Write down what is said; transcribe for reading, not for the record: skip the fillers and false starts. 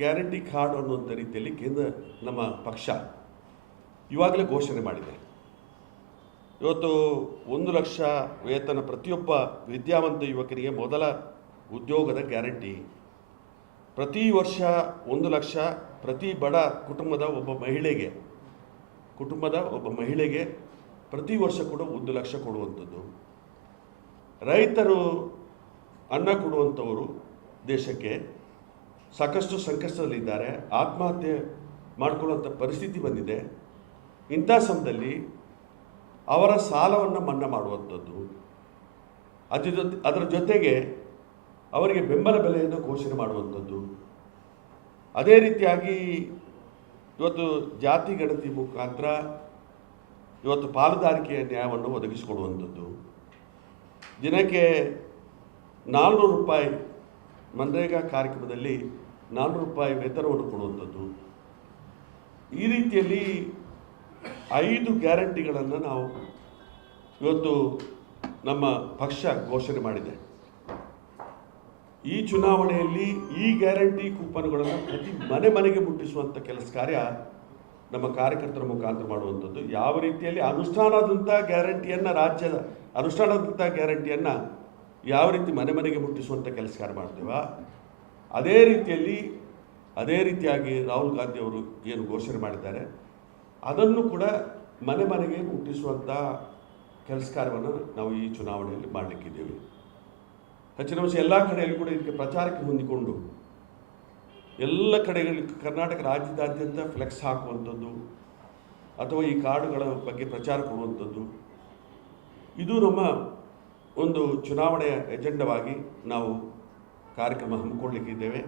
Guarantee card ಅನ್ನುವಂಥ ರೀತಿಯಲ್ಲಿ ಕೇಂದ್ರ ನಮ್ಮ ಪಕ್ಷ ಇವಾಗಲೇ ಘೋಷಣೆ ಮಾಡಿದೆ. ಇವತ್ತು 1 ಲಕ್ಷ ವೇತನ ಪ್ರತಿಯೊಬ್ಬ ವಿದ್ಯಾವಂತ ಯುವಕರಿಗೆ ಮೊದಲ ಉದ್ಯೋಗದ ಗ್ಯಾರಂಟಿ. ಪ್ರತಿ ವರ್ಷ 1 ಲಕ್ಷ ಪ್ರತಿ ಬಡ ಕುಟುಂಬದ ಒಬ್ಬ ಮಹಿಳೆಗೆ ಪ್ರತಿ ವರ್ಷ ಕೂಡ 1 ಲಕ್ಷ ಕೊಡುವಂಥದ್ದು. ರೈತರು ಅನ್ನ ಕೊಡುವಂಥವರು ದೇಶಕ್ಕೆ ಸಾಕಷ್ಟು ಸಂಕಷ್ಟದಲ್ಲಿದ್ದಾರೆ, ಆತ್ಮಹತ್ಯೆ ಮಾಡಿಕೊಳ್ಳುವಂಥ ಪರಿಸ್ಥಿತಿ ಬಂದಿದೆ. ಇಂಥ ಸಮಯದಲ್ಲಿ ಅವರ ಸಾಲವನ್ನು ಮನ್ನಾ ಮಾಡುವಂಥದ್ದು, ಅದರ ಜೊತೆಗೆ ಅವರಿಗೆ ಬೆಂಬಲ ಬೆಲೆಯನ್ನು ಘೋಷಣೆ ಮಾಡುವಂಥದ್ದು. ಅದೇ ರೀತಿಯಾಗಿ ಇವತ್ತು ಜಾತಿ ಗಣತಿ ಮುಖಾಂತರ ಇವತ್ತು ಪಾಲುದಾರಿಕೆಯ ನ್ಯಾಯವನ್ನು ಒದಗಿಸಿಕೊಡುವಂಥದ್ದು. ದಿನಕ್ಕೆ 400 ರೂಪಾಯಿ ಮನ್ರೇಗಾ ಕಾರ್ಯಕ್ರಮದಲ್ಲಿ 400 ರೂಪಾಯಿ ವೇತನವನ್ನು ಕೊಡುವಂಥದ್ದು. ಈ ರೀತಿಯಲ್ಲಿ 5 ಗ್ಯಾರಂಟಿಗಳನ್ನು ನಾವು ಇವತ್ತು ನಮ್ಮ ಪಕ್ಷ ಘೋಷಣೆ ಮಾಡಿದೆ. ಈ ಚುನಾವಣೆಯಲ್ಲಿ ಈ ಗ್ಯಾರಂಟಿ ಕೂಪನ್ಗಳನ್ನು ಪ್ರತಿ ಮನೆಗೆ ಮುಟ್ಟಿಸುವಂಥ ಕೆಲಸ ಕಾರ್ಯ ನಮ್ಮ ಕಾರ್ಯಕರ್ತರ ಮುಖಾಂತರ ಮಾಡುವಂಥದ್ದು. ಯಾವ ರೀತಿಯಲ್ಲಿ ಅನುಷ್ಠಾನದಂಥ ಗ್ಯಾರಂಟಿಯನ್ನು ರಾಜ್ಯದ ಅನುಷ್ಠಾನದಂಥ ಗ್ಯಾರಂಟಿಯನ್ನು ಯಾವ ರೀತಿ ಮನೆಗೆ ಮುಟ್ಟಿಸುವಂಥ ಕೆಲಸ ಕಾರ್ಯ ಮಾಡ್ತೀವೋ ಅದೇ ರೀತಿಯಾಗಿ ರಾಹುಲ್ ಗಾಂಧಿ ಅವರು ಏನು ಘೋಷಣೆ ಮಾಡಿದ್ದಾರೆ ಅದನ್ನು ಕೂಡ ಮನೆಗೆ ಮುಟ್ಟಿಸುವಂಥ ಕೆಲಸ ಕಾರ್ಯವನ್ನು ನಾವು ಈ ಚುನಾವಣೆಯಲ್ಲಿ ಮಾಡಲಿಕ್ಕಿದ್ದೇವೆ. ಹೆಚ್ಚಿನ ಅಂಶ ಎಲ್ಲ ಕಡೆಯಲ್ಲಿ ಕೂಡ ಇದಕ್ಕೆ ಪ್ರಚಾರಕ್ಕೆ ಹೊಂದಿಕೊಂಡು ಎಲ್ಲ ಕಡೆಗಳಲ್ಲಿ ಕರ್ನಾಟಕ ರಾಜ್ಯದಾದ್ಯಂತ ಫ್ಲೆಕ್ಸ್ ಹಾಕುವಂಥದ್ದು ಅಥವಾ ಈ ಕಾರ್ಡುಗಳ ಬಗ್ಗೆ ಪ್ರಚಾರ ಕೊಡುವಂಥದ್ದು, ಇದು ನಮ್ಮ ಒಂದು ಚುನಾವಣೆಯ ಎಜೆಂಡವಾಗಿ ನಾವು ಕಾರ್ಯಕ್ರಮ ಹಮ್ಮಿಕೊಳ್ಳಲಿಕ್ಕಿದ್ದೇವೆ.